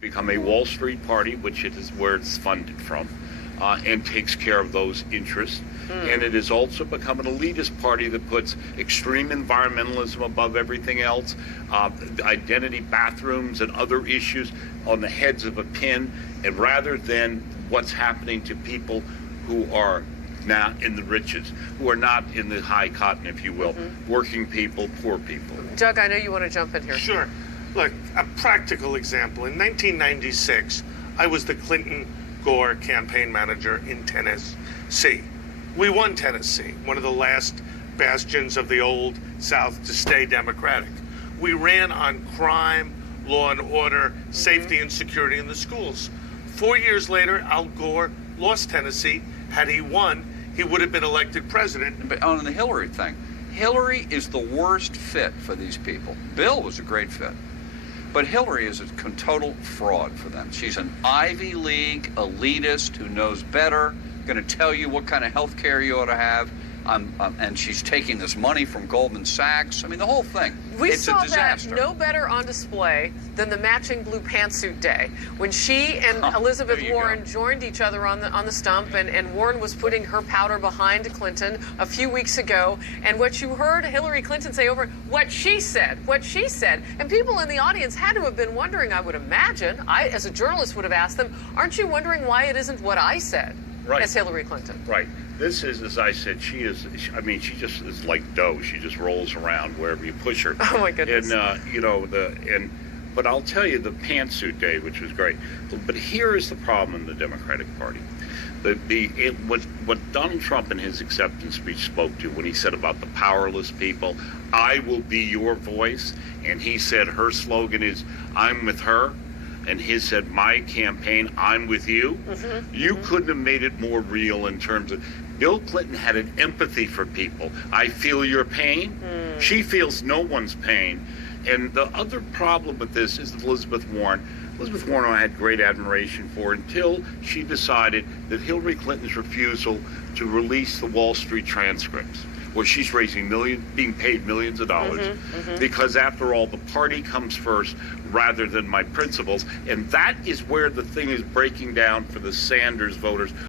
Become a Wall Street party, which it is where it's funded from, and takes care of those interests. And it has also become an elitist party that puts extreme environmentalism above everything else, identity bathrooms and other issues on the heads of a pin, and rather than what's happening to people who are not in the riches, who are not in the high cotton, if you will, working people, poor people. Doug, I know you want to jump in here. Sure. Look, a practical example. In 1996, I was the Clinton-Gore campaign manager in Tennessee. We won Tennessee, one of the last bastions of the old South to stay Democratic. We ran on crime, law and order, safety and security in the schools. 4 years later, Al Gore lost Tennessee. Had he won, he would have been elected president. But on the Hillary thing, Hillary is the worst fit for these people. Bill was a great fit. But Hillary is a total fraud for them. She's an Ivy League elitist who knows better, going to tell you what kind of health care you ought to have, and she's taking this money from Goldman Sachs. I mean, the whole thing. We it's saw a disaster. that no better on display than the matching blue pantsuit day, when she and Elizabeth Warren joined each other on the stump, and Warren was putting her powder behind Clinton a few weeks ago. And what you heard Hillary Clinton say over what she said, and people in the audience had to have been wondering, I would imagine, I as a journalist would have asked them, aren't you wondering why it isn't what I said? Right. As Hillary Clinton. Right. This is, as I said, she just is like dough. She just rolls around wherever you push her. Oh my goodness. And but I'll tell you, the pantsuit day, which was great. But here is the problem in the Democratic Party. What Donald Trump in his acceptance speech spoke to when he said about the powerless people, I will be your voice, and he said her slogan is, I'm with her. And his said, my campaign, I'm with you. You couldn't have made it more real in terms of, Bill Clinton had an empathy for people. I feel your pain. She feels no one's pain. And the other problem with this is Elizabeth Warren. Elizabeth Warren I had great admiration for until she decided that Hillary Clinton's refusal to release the Wall Street transcripts, where she's raising being paid millions of dollars, because after all, the party comes first rather than my principles. And that is where the thing is breaking down for the Sanders voters.